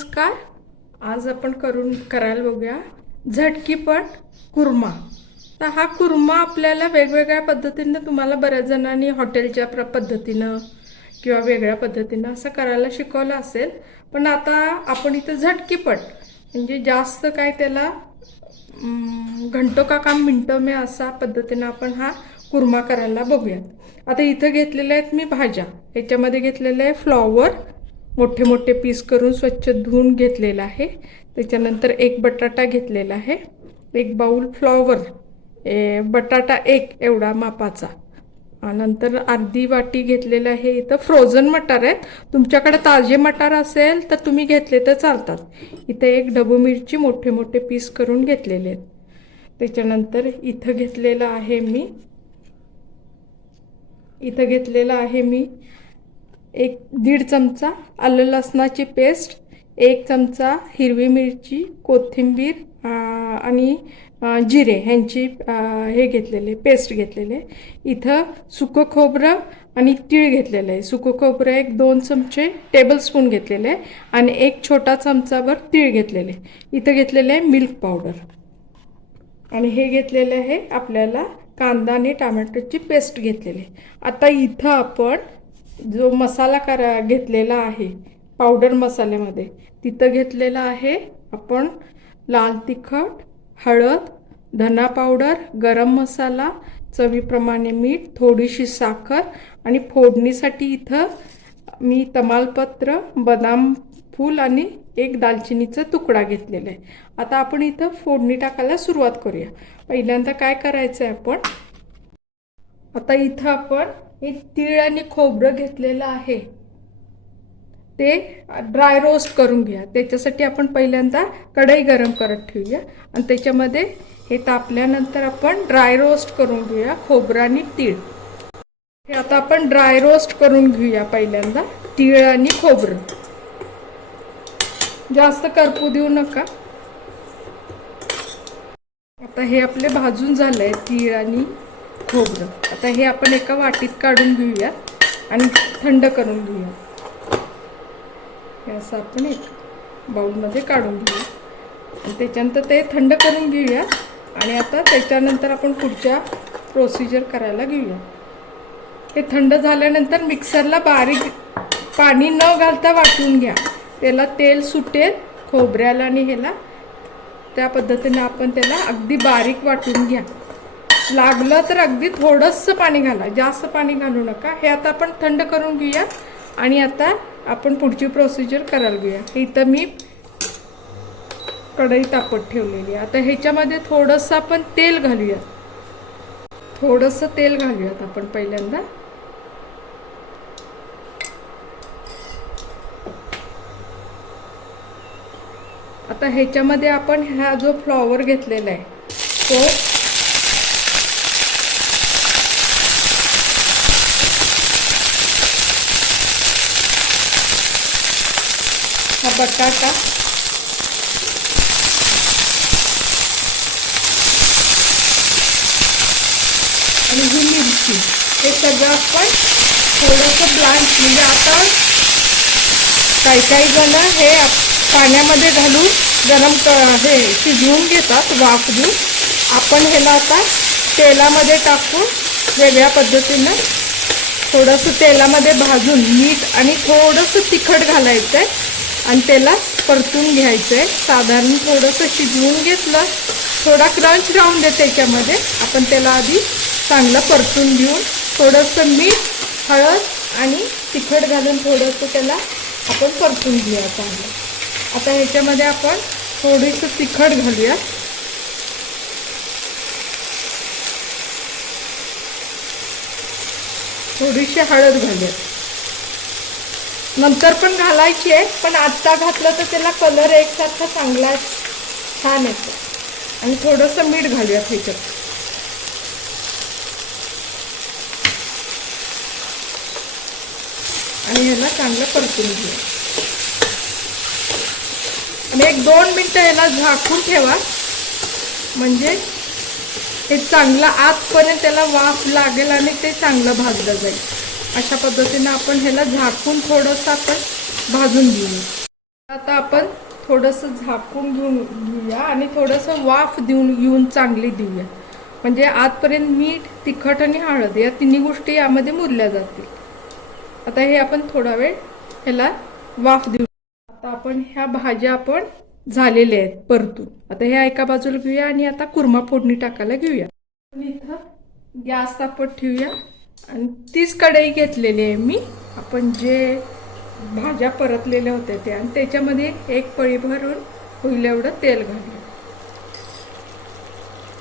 नमस्कार. आज आपण करून करायला बघूया. झटकीपट कुर्मा. तर हा कुर्मा आपल्याला वेगवेगळ्या पद्धतीनं तुम्हाला बऱ्याच जणांनी हॉटेलच्या प्र पद्धतीनं किंवा वेगळ्या पद्धतीनं असं करायला शिकवलं असेल. पण आता आपण इथं झटकीपट म्हणजे जास्त काय त्याला घंटो का काम मिनटो मे असा पद्धतीनं आपण हा कुर्मा करायला बघूयात. आता इथं घेतलेल्या आहेत मी भाज्या. याच्यामध्ये घेतलेलं आहे फ्लॉवर मोठे मोठे पीस करून स्वच्छ धुवून घेतलेला आहे. त्याच्यानंतर एक बटाटा घेतलेला आहे. एक बाऊल फ्लॉवर ए, बटाटा एक एवढा मापाचा. नंतर अर्धी वाटी घेतलेलं आहे इथं फ्रोझन मटार आहेत तुमच्याकडे ताजे मटार असेल तर तुम्ही घेतले तर चालतात. इथं एक डबू मिरची मोठे मोठे पीस करून घेतलेले आहेत. त्याच्यानंतर इथं घेतलेलं आहे मी. इथं घेतलेलं आहे मी एक दीड चमचा आलं लसणाची पेस्ट एक चमचा हिरवी मिरची कोथिंबीर आणि जिरे ह्यांची हे घेतलेले पेस्ट घेतलेले. इथं सुकं खोबरं आणि तीळ घेतलेलं. आहे सुकं खोबरं एक दोन चमचे टेबलस्पून घेतलेले आहे आणि एक छोटा चमचाभर तीळ घेतलेले. इथं घेतलेलं आहे मिल्क पावडर आणि हे घेतलेलं आहे आपल्याला कांदा आणि टमॅटोची पेस्ट घेतलेली. आता इथं आपण जो मसाला करा घेतलेला आहे पावडर मसाल्यामध्ये तिथं घेतलेला आहे आपण लाल तिखट हळद धना पावडर गरम मसाला चवीप्रमाणे मीठ थोडीशी साखर आणि फोडणीसाठी इथं मी तमालपत्र बदाम फूल आणि एक दालचिनीचा तुकडा घेतलेला आहे. आता आपण इथं फोडणी टाकायला सुरुवात करूया. पहिल्यांदा काय करायचं आहे आपण? आता इथं आपण मी तीळ आणि खोबरं घेतलेलं आहे. ते ड्राय रोस्ट करून घ्या. त्याच्यासाठी आपण पहिल्यांदा कढई गरम करत ठेवूया. आणि त्याच्यामध्ये हे तापल्यानंतर आपण ड्राय रोस्ट करून घेऊया खोबरं आणि तीळ. हे आता आपण ड्राय रोस्ट करून घेऊया पहिल्यांदा तीळ आणि खोबरं. जास्त करपू देऊ नका. आता हे आपले भाजून झालंय तीळ आणि खोबरं. आता हे आपण एका वाटीत काढून घेऊया आणि थंड करून घेऊया. हे असं आपण एक बाउलमध्ये काढून घेऊया. आणि त्याच्यानंतर ते थंड करून घेऊया. आणि आता त्याच्यानंतर आपण पुढच्या प्रोसिजर करायला घेऊया. हे थंड झाल्यानंतर मिक्सरला बारीक पाणी न घालता वाटून घ्या. त्याला तेल सुटेल खोबऱ्याला आणि ह्याला. त्या पद्धतीनं आपण त्याला अगदी बारीक वाटून घ्या. लागलं तर अगदी थोडंसं पाणी घाला. जास्त पाणी घालू नका. हे आता आपण थंड करून घेऊया आणि आता आपण पुढची प्रोसिजर करायला घेऊया. इथं मी कढई तापत ठेवलेली आहे. आता ह्याच्यामध्ये थोडंसं आपण तेल घालूया थोडंसं तेल घालूयात आपण पहिल्यांदा. आता ह्याच्यामध्ये आपण हा जो फ्लॉवर घेतलेला आहे तो हा बटाटा. आणि ही मिरची. हे सगळं आपण थोडंसं ब्लांच म्हणजे आता काही काही जण हे पाण्यामध्ये घालून गरम क हे शिजवून घेतात वाफ देऊन आपण ह्याला आता तेलामध्ये टाकून वेगळ्या पद्धतीनं थोडंसं तेलामध्ये भाजून मीठ आणि थोडंसं तिखट घालायचं आहे आणि त्याला परतून घ्यायचं आहे साधारण थोडंसं शिजवून घेतलं. थोडा क्रंच राहून दे त्याच्यामध्ये. आपण त्याला आधी चांगलं परतून घेऊन थोडंसं मीठ हळद आणि तिखट घालून थोडंसं त्याला आपण परतून घेऊया चांगलं. आता ह्याच्यामध्ये आपण थोडीसं तिखट घालूया. थोडीशी हळद घालूया. नंतर पण घालायची आहे पण आत्ता घातलं तर त्याला कलर एकसारखा चांगला छान येतो आणि थोडंसं मीठ घालूया ह्याच्यात. आणि ह्याला चांगलं परतून घेऊ आणि एक दोन मिनटं ह्याला झाकून ठेवा. म्हणजे हे चांगलं आतपर्यंत त्याला वाफ लागेल आणि ते चांगलं भाजलं जाईल. अशा पद्धतीनं आपण ह्याला झाकून थोडंसं आपण भाजून घेऊ. आता आपण थोडंसं झाकून घेऊन घेऊया आणि थोडंसं वाफ देऊन येऊन चांगली देऊया. म्हणजे आजपर्यंत मीठ तिखट आणि हळद या तिन्ही गोष्टी यामध्ये मुरल्या जातील. आता हे आपण थोडा वेळ ह्याला वाफ देऊ. आता आपण ह्या भाज्या आपण झालेल्या आहेत परतून. आता ह्या एका बाजूला घेऊया आणि आता कुर्मा फोडणी टाकायला घेऊया. इथं गॅस आपण ठेवूया. आणि तीच कढई घेतलेली आहे मी. आपण जे भाज्या परतलेल्या होत्या त्या आणि त्याच्यामध्ये एक पळी भरून होईल एवढं तेल घालू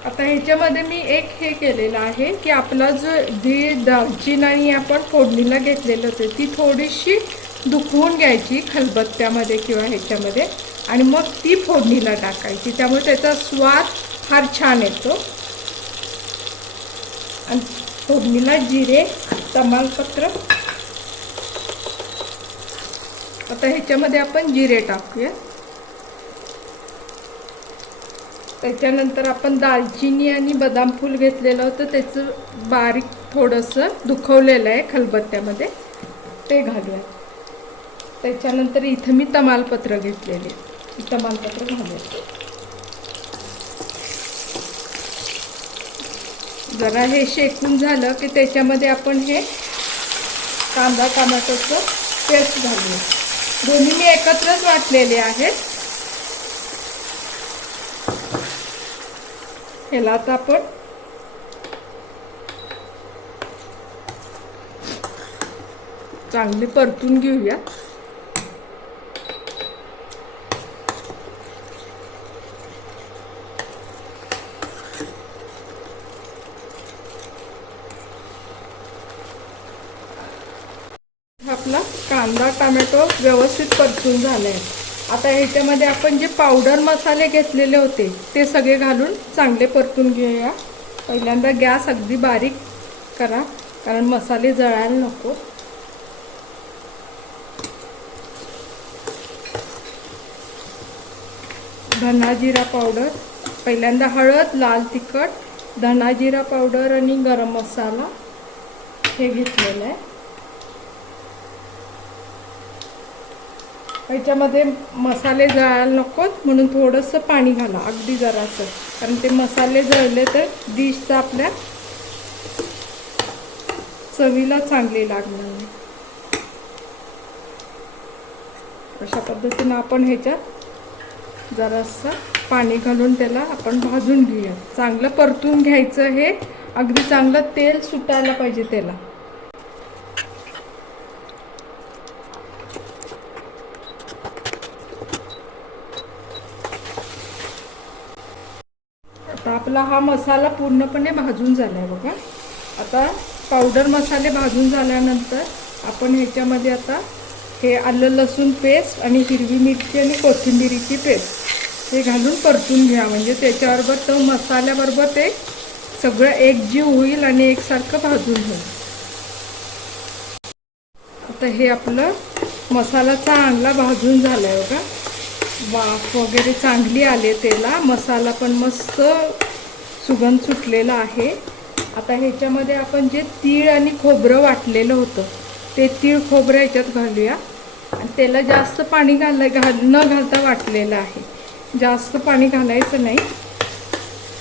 आता ह्याच्यामध्ये मी एक हे केलेलं आहे की आपला जो जी दालचिनी आपण फोडणीला घेतलेलं होतं ती थोडीशी दुखवून घ्यायची खलबत्त्यामध्ये किंवा ह्याच्यामध्ये. आणि मग ती फोडणीला टाकायची. त्यामुळे त्याचा स्वाद फार छान येतो. फोडणीला जिरे तमालपत्र. आता ह्याच्यामध्ये आपण जिरे टाकूया. त्याच्यानंतर आपण दालचिनी आणि बदाम फूल घेतलेलं होतं त्याचं बारीक थोडंसं दुखवलेलं आहे खलबत्त्यामध्ये. ते घालूया. त्याच्यानंतर इथं मी तमालपत्र घेतलेले तमालपत्र घालूया. जरा हे शेकून झालं की त्याच्यामध्ये आपण हे कांदा टमाटोचं पेस्ट घालू दोन्ही मी एकत्रच वाटलेले आहेत. ह्याला आता आपण चांगली परतून घेऊया आपला कांदा टोमॅटो व्यवस्थित परतून झाले. आहे आता ह्याच्यामध्ये आपण जे पावडर मसाले घेतलेले होते ते सगळे घालून चांगले परतून घेऊया. पहिल्यांदा गॅस अगदी बारीक करा कारण मसाले जळायला नको. धना जिरा पावडर पहिल्यांदा हळद लाल तिखट धना जिरा पावडर आणि गरम मसाला हे घेतलेलं आहे. याच्यामध्ये मसाले जळायला नकोत म्हणून थोडंसं पाणी घाला अगदी जरासं. कारण ते मसाले जळले तर डिशचा आपल्या चवीला चांगली लागणार नाही अशा पद्धतीनं आपण ह्याच्यात जरासं पाणी घालून त्याला आपण भाजून घेऊया. चांगलं परतून घ्यायचं हे अगदी चांगलं तेल सुटायला पाहिजे त्याला आता आपला हा मसाला पूर्णपणे भाजून झाला आहे बघा. आता पावडर मसाले भाजून झाल्यानंतर आपण ह्याच्यामध्ये आता हे आलं लसूण पेस्ट आणि हिरवी मिरची आणि कोथिंबिरीची पेस्ट हे घालून परतून घ्या. म्हणजे त्याच्याबरोबर तो मसाल्याबरोबर ते सगळं एकजीव होईल आणि एकसारखं भाजून होईल. आता हे आपलं मसाला चांगला भाजून झाला आहे बघा. वाफ वगैरे चांगली आले त्याला मसाला पण मस्त सुगंध सुटलेला आहे. आता ह्याच्यामध्ये आपण जे तीळ आणि खोबरं वाटलेलं होतं ते तीळ खोबरं ह्याच्यात घालूया. आणि त्याला जास्त पाणी घाल घाल न घालता वाटलेलं आहे. जास्त पाणी घालायचं नाही.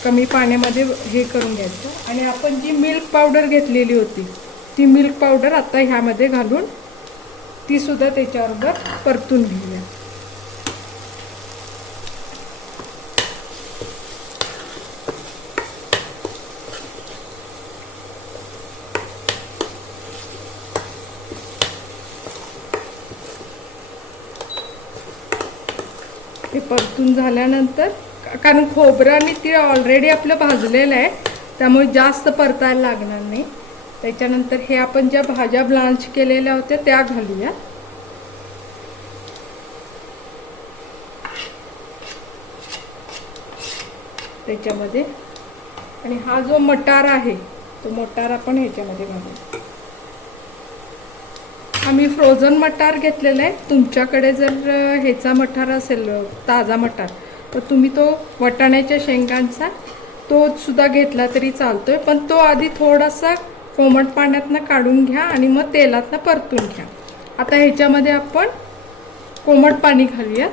कमी पाण्यामध्ये हे करून घ्यायचं. आणि आपण जी मिल्क पावडर घेतलेली होती ती मिल्क पावडर आता ह्यामध्ये घालून तीसुद्धा त्याच्याबरोबर परतून घेऊया. परतून झाल्यानंतर कारण खोबरं आणि तीळ ऑलरेडी आपलं भाजलेलं आहे त्यामुळे जास्त परतायला लागणार नाही. त्याच्यानंतर हे आपण ज्या भाज्या ब्लांच केलेल्या होत्या त्या घालूया. त्याच्यामध्ये. आणि हा जो मटार आहे तो मटार आपण ह्याच्यामध्ये घालूया. आम्ही फ्रोझन मटार घेतलेला आहे. तुमच्याकडे जर ह्याचा मटार असेल ताजा मटार तर तुम्ही तो वटाण्याच्या शेंगांचा तो सुद्धा घेतला तरी चालतो आहे पण तो आधी थोडासा कोमट पाण्यातनं काढून घ्या आणि मग तेलातनं परतून घ्या. आता ह्याच्यामध्ये आपण कोमट पाणी घालूयात.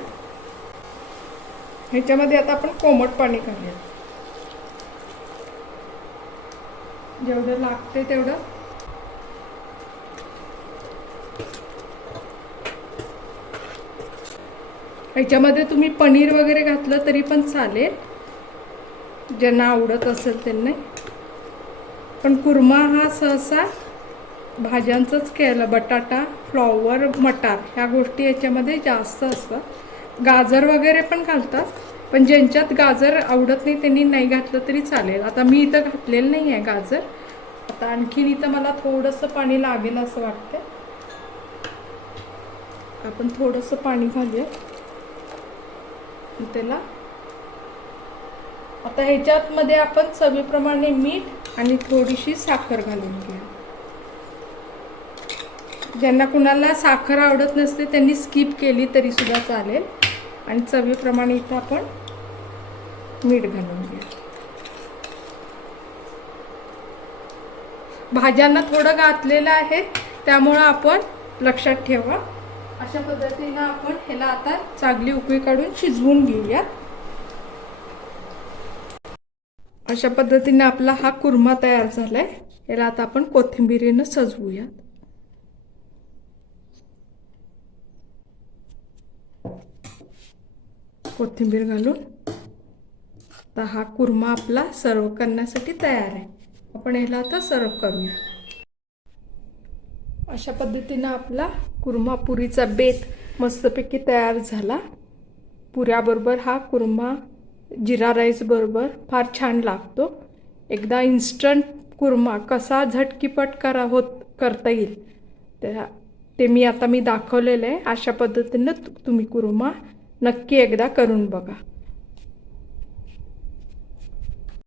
ह्याच्यामध्ये आता आपण कोमट पाणी घालूयात. जेवढं लागते तेवढं याच्यामध्ये तुम्ही पनीर वगैरे घातलं तरी पण चालेल. ज्यांना आवडत असेल त्यांना. पण कुर्मा हा सहसा भाज्यांचंच केलं बटाटा फ्लॉवर मटार ह्या गोष्टी याच्यामध्ये जास्त असतात. गाजर वगैरे पण घालतात पण ज्यांच्यात गाजर आवडत नाही त्यांनी नाही घातलं तरी चालेल. आता मी इथं घातलेलं नाही आहे गाजर. आता आणखीन इथं मला थोडंसं पाणी लागेल असं वाटतं आपण थोडंसं पाणी घालूया त्याला. आता ह्याच्यात मध्ये आपण चवीप्रमाणे मीठ आणि थोडीशी साखर घालून घ्या ज्यांना कुणाला साखर आवडत नसते त्यांनी स्किप केली तरी सुद्धा चालेल. आणि चवीप्रमाणे इथं आपण मीठ घालून घ्या भाज्यांना थोडं घातलेलं आहे त्यामुळं आपण लक्षात ठेवा. अशा पद्धतीनं आपण ह्याला आता चांगली उकळी काढून शिजवून घेऊया अशा पद्धतीने आपला हा कुर्मा तयार झालाय. याला आता आपण कोथिंबिरीनं सजवूयात. कोथिंबीर घालून आता हा कुर्मा आपला सर्व करण्यासाठी तयार आहे. आपण ह्याला आता सर्व करूया. अशा पद्धतीनं आपला कुर्मा पुरीचा बेत मस्तपैकी तयार झाला. पुऱ्याबरोबर हा कुर्मा जिरा राईसबरोबर फार छान लागतो. एकदा इन्स्टंट कुर्मा कसा झटकीपट करा होत करता येईल. त्या ते मी आता मी दाखवलेलं आहे. अशा पद्धतीनं तु- तुम्ही कुर्मा नक्की एकदा करून बघा.